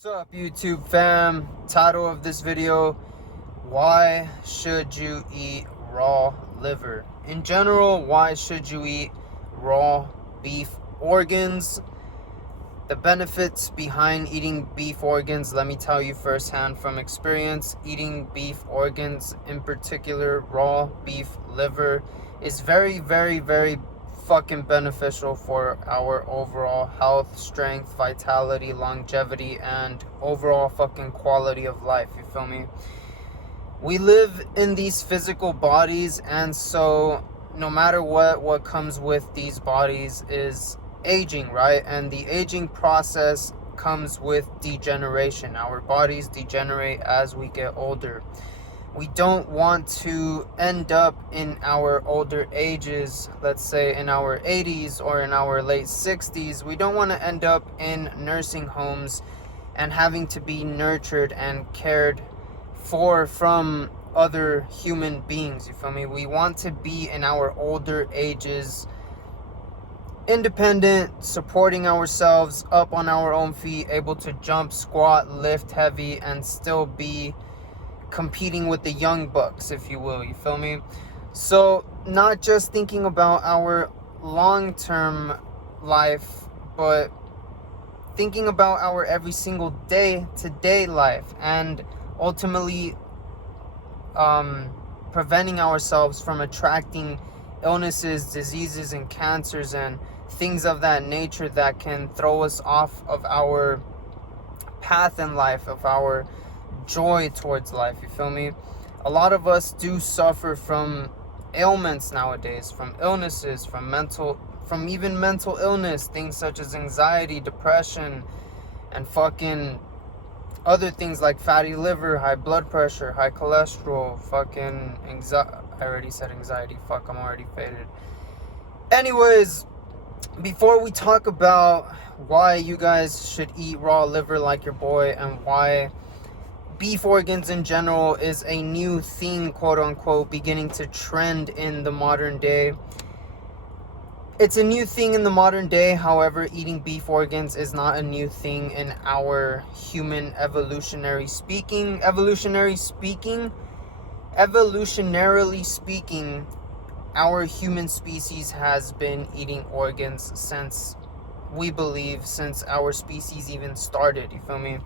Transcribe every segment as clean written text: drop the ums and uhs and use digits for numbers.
What's up, YouTube fam? Title of this video: why should you eat raw liver? In general, why should you eat raw beef organs? The benefits behind eating beef organs, let me tell you firsthand from experience. Eating beef organs, in particular raw beef liver, is very, very, very fucking beneficial for our overall health, strength, vitality, longevity, and overall fucking quality of life. You feel me? We live in these physical bodies, and so no matter what comes with these bodies is aging, right? And the aging process comes with degeneration. Our bodies degenerate as we get older. We don't want to end up in our older ages, let's say in our 80s or in our late 60s. We don't want to end up in nursing homes and having to be nurtured and cared for from other human beings. You feel me? We want to be in our older ages independent, supporting ourselves, up on our own feet, able to jump, squat, lift heavy, and still be competing with the young bucks, if you will. You feel me? So not just thinking about our long-term life, but thinking about our every single day to day life, and ultimately preventing ourselves from attracting illnesses, diseases, and cancers and things of that nature that can throw us off of our path in life, of our joy towards life. You feel me? A lot of us do suffer from ailments nowadays, from illnesses, from even mental illness, things such as anxiety, depression, and fucking other things like fatty liver, high blood pressure, high cholesterol, fucking anxiety. I already said anxiety. Fuck, I'm already faded. Anyways, before we talk about why you guys should eat raw liver like your boy, and why beef organs in general is a new thing, quote unquote, beginning to trend in the modern day. It's a new thing in the modern day. However, eating beef organs is not a new thing in our human evolutionarily speaking, our human species has been eating organs since, we believe, since our species even started. You feel me?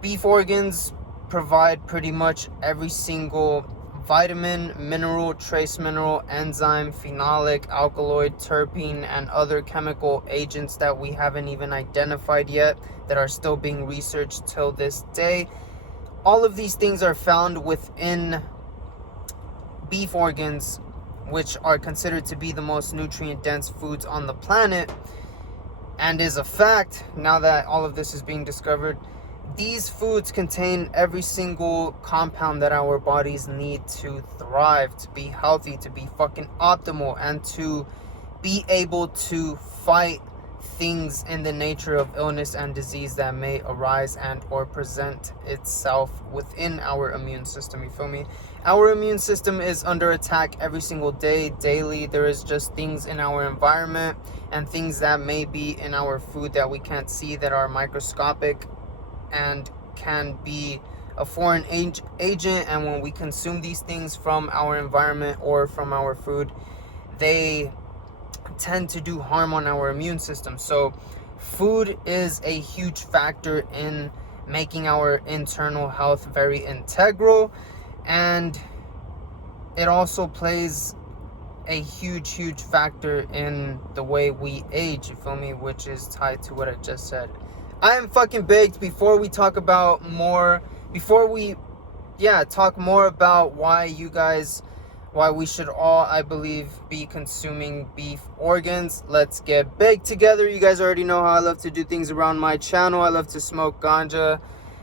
Beef organs provide pretty much every single vitamin, mineral, trace mineral, enzyme, phenolic, alkaloid, terpene, and other chemical agents that we haven't even identified yet, that are still being researched till this day. All of these things are found within beef organs, which are considered to be the most nutrient-dense foods on the planet, and is a fact now that all of this is being discovered. These foods contain every single compound that our bodies need to thrive, to be healthy, to be fucking optimal, and to be able to fight things in the nature of illness and disease that may arise and or present itself within our immune system. You feel me? Our immune system is under attack every single day, daily. There is just things in our environment and things that may be in our food that we can't see, that are microscopic and can be a foreign agent, and when we consume these things from our environment or from our food, they tend to do harm on our immune system. So food is a huge factor in making our internal health very integral, and it also plays a huge factor in the way we age. You feel me? Which is tied to what I just said. I am fucking baked. Before we talk more about why we should all, I believe, be consuming beef organs, let's get baked together. You guys already know how I love to do things around my channel. I love to smoke ganja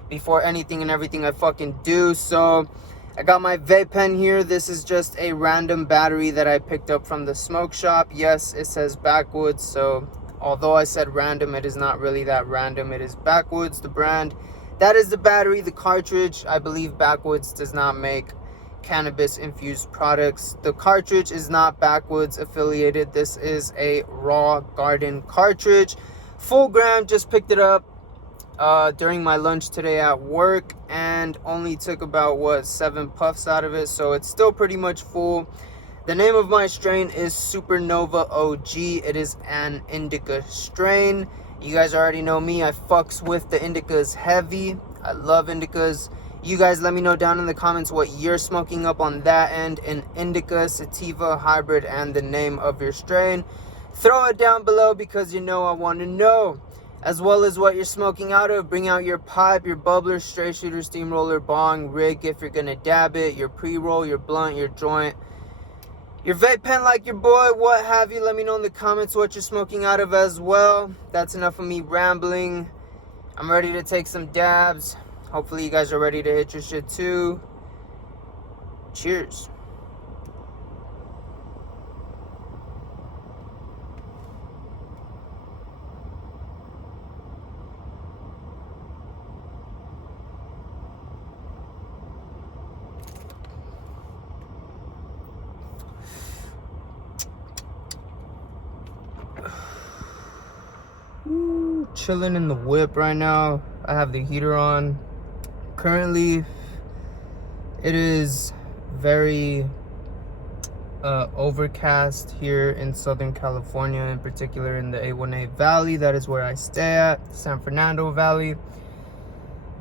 before anything and everything I fucking do. So I got my vape pen here. This is just a random battery that I picked up from the smoke shop. Yes, it says Backwoods, so although I said random, it is not really that random. It is Backwoods, the brand. That is the battery, the cartridge. I believe Backwoods does not make cannabis-infused products. The cartridge is not Backwoods affiliated. This is a raw garden cartridge. Full gram, just picked it up. during my lunch today at work and only took about 7 puffs out of it, so it's still pretty much full. The name of my strain is Supernova OG. It is an indica strain. You guys already know me. I fucks with the indicas heavy. I love indicas. You guys let me know down in the comments what you're smoking up on that end, an indica, sativa, hybrid, and the name of your strain. Throw it down below because you know I want to know. As well as what you're smoking out of. Bring out your pipe, your bubbler, straight shooter, steamroller, bong, rig if you're gonna dab it, your pre-roll, your blunt, your joint, your vape pen like your boy, what have you. Let me know in the comments what you're smoking out of as well. That's enough of me rambling. I'm ready to take some dabs. Hopefully you guys are ready to hit your shit too. Cheers. Chilling in the whip right now. I have the heater on. Currently, it is very overcast here in Southern California, in particular in the A1A Valley. That is where I stay at, San Fernando Valley.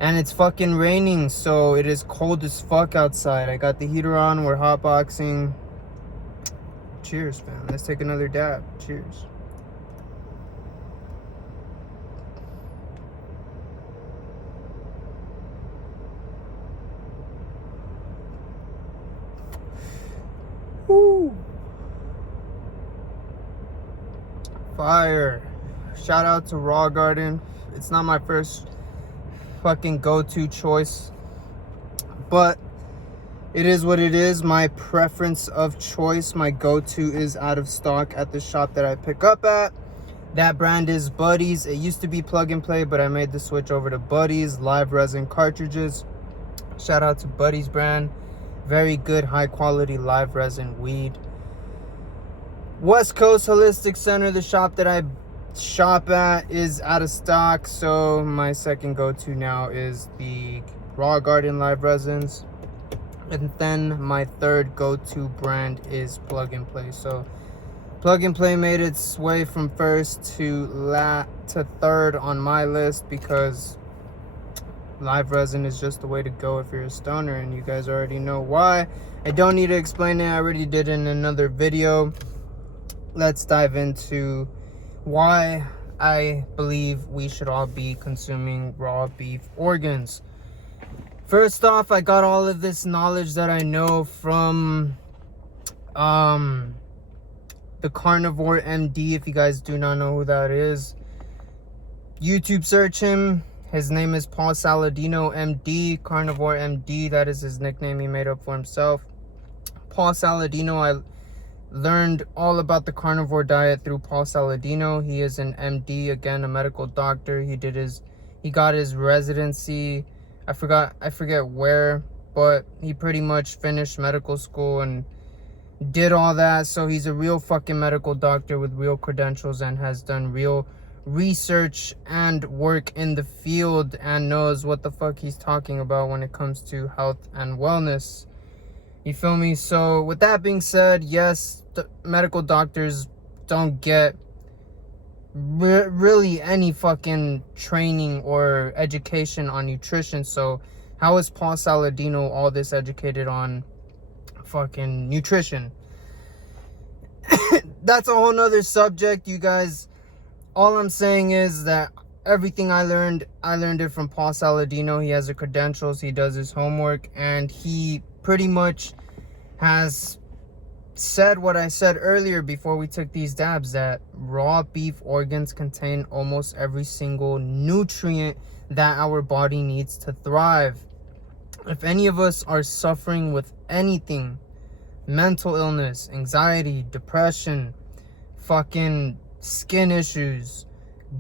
And it's fucking raining, so it is cold as fuck outside. I got the heater on. We're hotboxing. Cheers, man. Let's take another dab. Cheers. Woo. Fire. Shout out to Raw Garden. It's not my first fucking go-to choice, but it is what it is. My preference of choice, my go-to is out of stock at the shop that I pick up at. That brand is Buddies. It used to be Plug and Play, but I made the switch over to Buddies live resin cartridges. Shout out to Buddies brand. Very good, high quality live resin weed. West Coast Holistic Center, the shop that I shop at, is out of stock. So my second go-to now is the Raw Garden live resins. And then my third go-to brand is Plug and Play. So Plug and Play made its way from first to third on my list because live resin is just the way to go if you're a stoner, and you guys already know why. I don't need to explain it. I already did in another video. Let's dive into why I believe we should all be consuming raw beef organs. First off, I got all of this knowledge that I know from the Carnivore MD. If you guys do not know who that is, YouTube search him. His name is Paul Saladino, MD, Carnivore MD. That is his nickname he made up for himself. Paul Saladino, I learned all about the carnivore diet through Paul Saladino. He is an MD, again, a medical doctor. He got his residency. I forget where, but he pretty much finished medical school and did all that. So he's a real fucking medical doctor with real credentials and has done real research and work in the field and knows what the fuck he's talking about when it comes to health and wellness. You feel me? So with that being said, yes, medical doctors don't get really any fucking training or education on nutrition. So how is Paul Saladino all this educated on fucking nutrition? That's a whole nother subject, you guys. All I'm saying is that everything I learned it from Paul Saladino. He has the credentials, he does his homework, and he pretty much has said what I said earlier before we took these dabs, that raw beef organs contain almost every single nutrient that our body needs to thrive. If any of us are suffering with anything, mental illness, anxiety, depression, fucking skin issues,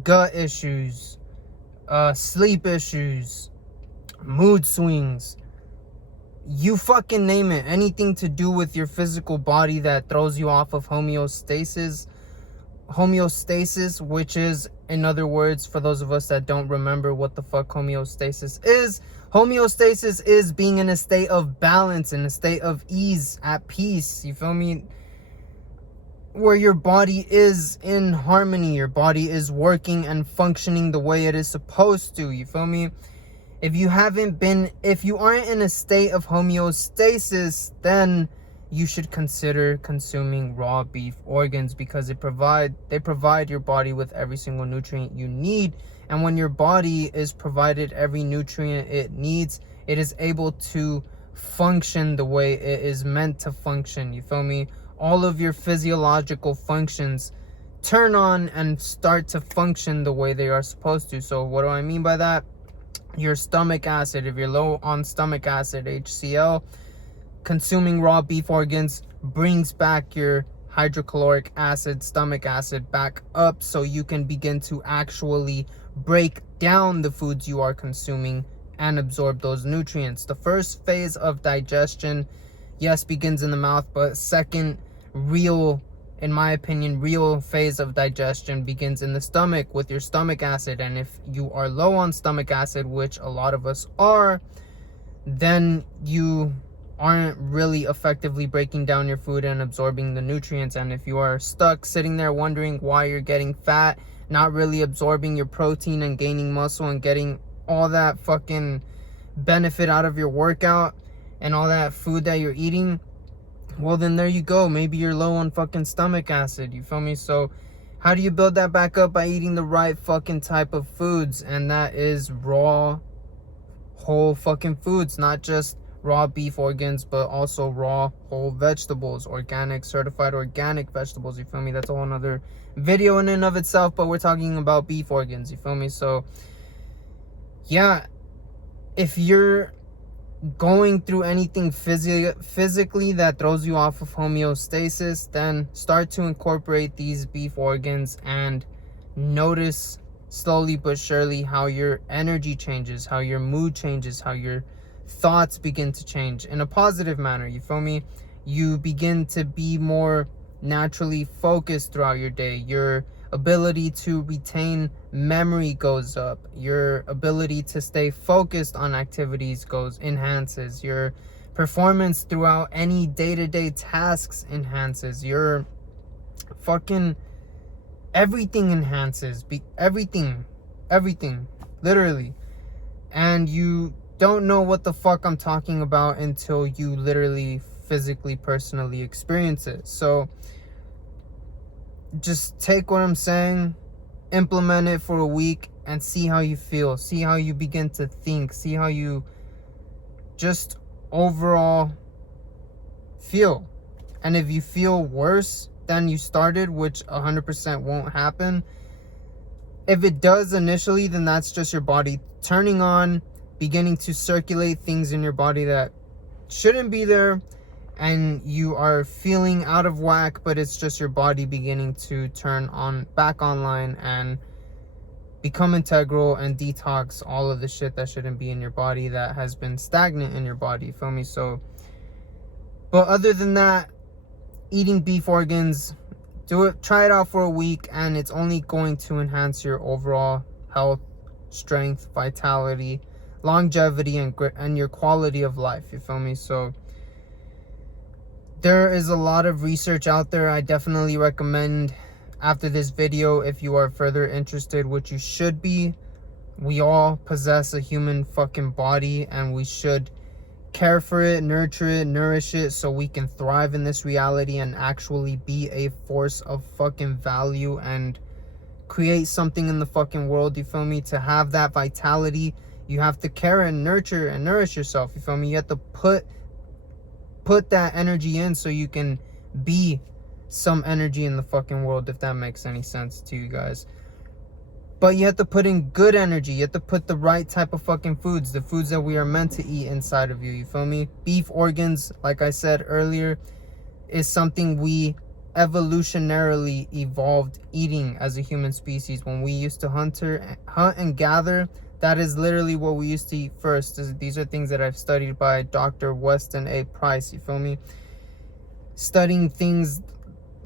gut issues, sleep issues, mood swings, you fucking name it, anything to do with your physical body that throws you off of homeostasis, homeostasis, which is, in other words, for those of us that don't remember what the fuck homeostasis is being in a state of balance, in a state of ease, at peace, you feel me? Where your body is in harmony, your body is working and functioning the way it is supposed to, you feel me? If you aren't in a state of homeostasis, then you should consider consuming raw beef organs, because they provide your body with every single nutrient you need. And when your body is provided every nutrient it needs, it is able to function the way it is meant to function, you feel me? All of your physiological functions turn on and start to function the way they are supposed to. So what do I mean by that? Your stomach acid, if you're low on stomach acid, HCl, consuming raw beef organs brings back your hydrochloric acid, stomach acid back up, so you can begin to actually break down the foods you are consuming and absorb those nutrients. The first phase of digestion, yes, begins in the mouth, but second in my opinion, real phase of digestion begins in the stomach with your stomach acid. And if you are low on stomach acid, which a lot of us are, then you aren't really effectively breaking down your food and absorbing the nutrients. And if you are stuck sitting there wondering why you're getting fat, not really absorbing your protein and gaining muscle and getting all that fucking benefit out of your workout and all that food that you're eating, well, then there you go. Maybe you're low on fucking stomach acid, you feel me? So how do you build that back up? By eating the right fucking type of foods, and that is raw, whole fucking foods. Not just raw beef organs, but also raw whole vegetables, organic, certified organic vegetables, you feel me? That's a whole nother video in and of itself, but we're talking about beef organs, you feel me? So yeah, if you're going through anything physically that throws you off of homeostasis, then start to incorporate these beef organs and notice slowly but surely how your energy changes, how your mood changes, how your thoughts begin to change in a positive manner, you feel me? You begin to be more naturally focused throughout your day. Your ability to retain memory goes up. Your ability to stay focused on activities enhances. Your performance throughout any day-to-day tasks enhances. Your fucking everything enhances. Everything, literally. And you don't know what the fuck I'm talking about until you literally, physically, personally experience it. So just take what I'm saying, implement it for a week, and see how you feel. See how you begin to think. See how you just overall feel. And if you feel worse than you started, which 100% won't happen, if it does initially, then that's just your body turning on, beginning to circulate things in your body that shouldn't be there, and you are feeling out of whack, but it's just your body beginning to turn on back online and become integral and detox all of the shit that shouldn't be in your body, that has been stagnant in your body, feel me? So, but other than that, eating beef organs, try it out for a week, and it's only going to enhance your overall health, strength, vitality, longevity, and your quality of life, you feel me? So there is a lot of research out there. I definitely recommend, after this video, if you are further interested, which you should be, we all possess a human fucking body, and we should care for it, nurture it, nourish it, so we can thrive in this reality and actually be a force of fucking value and create something in the fucking world, you feel me? To have that vitality, you have to care and nurture and nourish yourself, you feel me? You have to put that energy in so you can be some energy in the fucking world, if that makes any sense to you guys. But you have to put in good energy. You have to put the right type of fucking foods, the foods that we are meant to eat inside of you, you feel me? Beef organs, like I said earlier, is something we evolutionarily evolved eating as a human species. When we used to hunt and gather, that is literally what we used to eat first. These are things that I've studied by Dr. Weston A. Price, you feel me? Studying things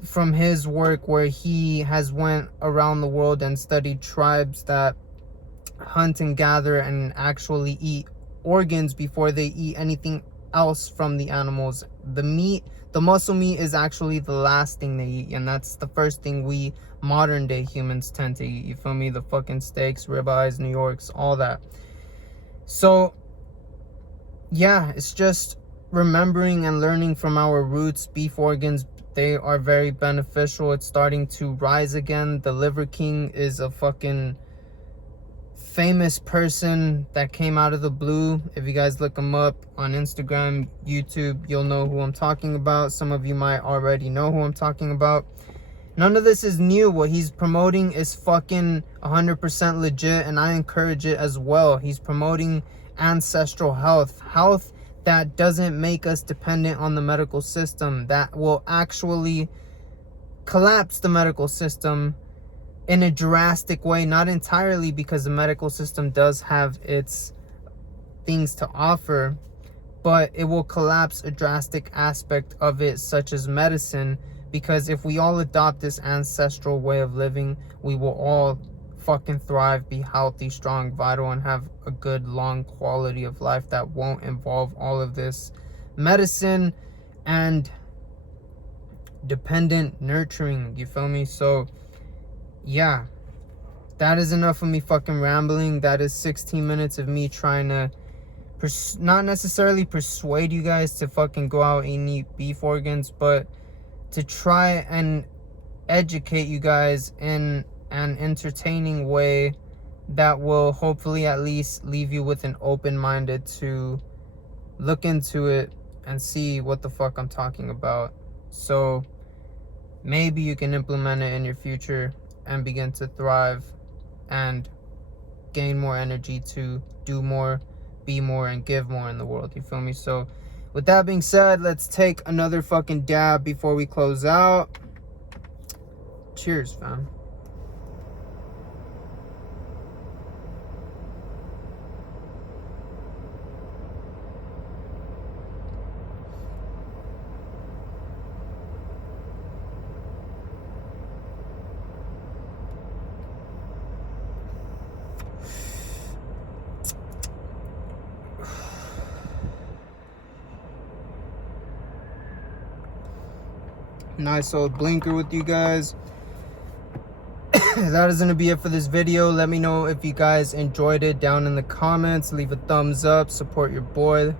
from his work where he has went around the world and studied tribes that hunt and gather and actually eat organs before they eat anything else from the animals. The muscle meat is actually the last thing they eat, and that's the first thing we modern day humans tend to eat. You feel me? The fucking steaks, ribeyes, New Yorks, all that. So yeah, it's just remembering and learning from our roots. Beef organs, they are very beneficial. It's starting to rise again. The Liver King is a fucking famous person that came out of the blue. If you guys look him up on Instagram, YouTube, you'll know who I'm talking about. Some of you might already know who I'm talking about. None of this is new. What he's promoting is fucking 100% legit, and I encourage it as well. He's promoting ancestral health that doesn't make us dependent on the medical system, that will actually collapse the medical system in a drastic way. Not entirely, because the medical system does have its things to offer, but it will collapse a drastic aspect of it, such as medicine. Because if we all adopt this ancestral way of living, we will all fucking thrive, be healthy, strong, vital, and have a good long quality of life that won't involve all of this medicine and dependent nurturing. You feel me? So yeah, that is enough of me fucking rambling. That is 16 minutes of me trying to not necessarily persuade you guys to fucking go out and eat beef organs, but to try and educate you guys in an entertaining way that will hopefully at least leave you with an open-minded to look into it and see what the fuck I'm talking about. So maybe you can implement it in your future and begin to thrive and gain more energy to do more, be more, and give more in the world. You feel me? So with that being said, let's take another fucking dab before we close out. Cheers, fam. Nice old blinker with you guys. That is going to be it for this video. Let me know if you guys enjoyed it down in the comments. Leave a thumbs up. Support your boy.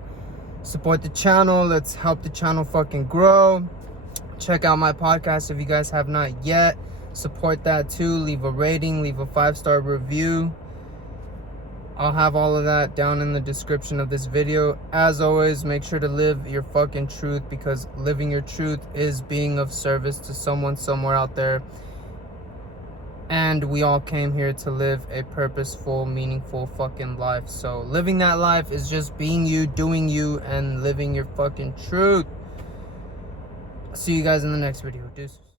Support the channel. Let's help the channel fucking grow. Check out my podcast if you guys have not yet. Support that too. Leave a rating. Leave a 5-star review. I'll have all of that down in the description of this video. As always, make sure to live your fucking truth, because living your truth is being of service to someone somewhere out there. And we all came here to live a purposeful, meaningful fucking life. So living that life is just being you, doing you, and living your fucking truth. See you guys in the next video. Deuces.